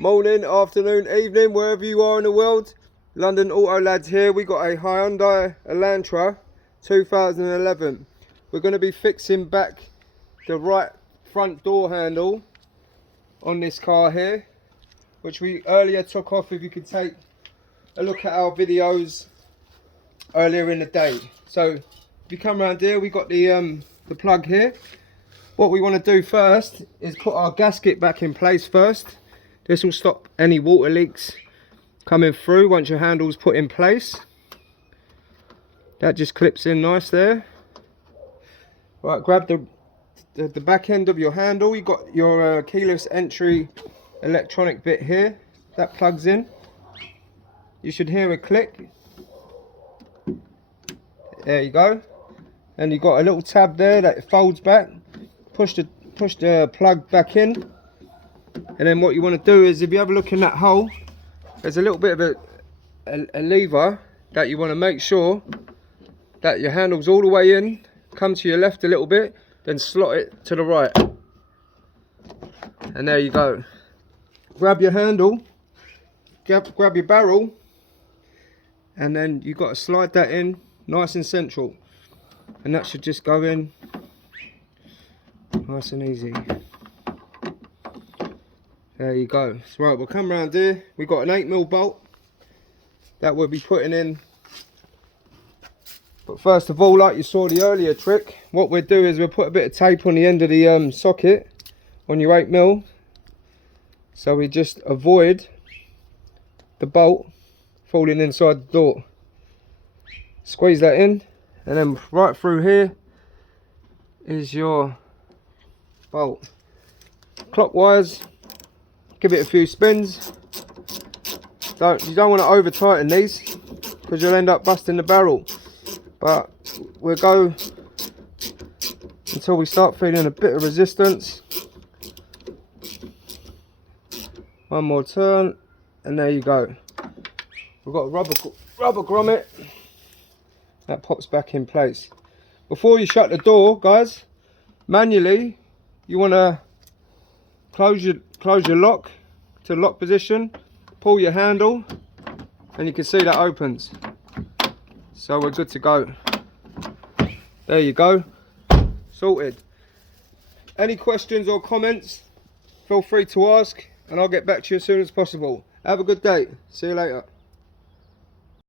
Morning, afternoon, evening, wherever you are in the world. London Auto Lads here. We got a Hyundai Elantra 2011. We're going to be fixing back the right front door handle on this car here, which we earlier took off. If you could take a look at our videos earlier in the day. So if you come around here, we got the plug here. What we want to do first is put our gasket back in place first. This will stop any water leaks coming through once your handle's put in place. That just clips in nice there. Right, grab the back end of your handle. You got your keyless entry electronic bit here. That plugs in. You should hear a click. There you go. And you got a little tab there that folds back. Push the plug back in. And then what you want to do is, if you have a look in that hole, there's a little bit of a lever that you want to make sure that your handle's all the way in. Come to your left a little bit, then slot it to the right. And there you go. Grab your handle, grab your barrel, and then you've got to slide that in nice and central. And that should just go in nice and easy. There you go. So right, we'll come around here. We've got an 8mm bolt that we'll be putting in. But first of all, like you saw the earlier trick, what we'll do is we'll put a bit of tape on the end of the socket on your 8mm. So we just avoid the bolt falling inside the door. Squeeze that in, and then right through here is your bolt. Clockwise. Give it a few spins. You don't want to over tighten these because you'll end up busting the barrel. But we'll go until we start feeling a bit of resistance. One more turn, and there you go. We've got a rubber grommet that pops back in place. Before you shut the door, guys, manually you want to close your lock to lock position, pull your handle, and you can see that opens. So we're good to go. There you go, sorted. Any questions or comments, feel free to ask, and I'll get back to you as soon as possible. Have a good day. See you later.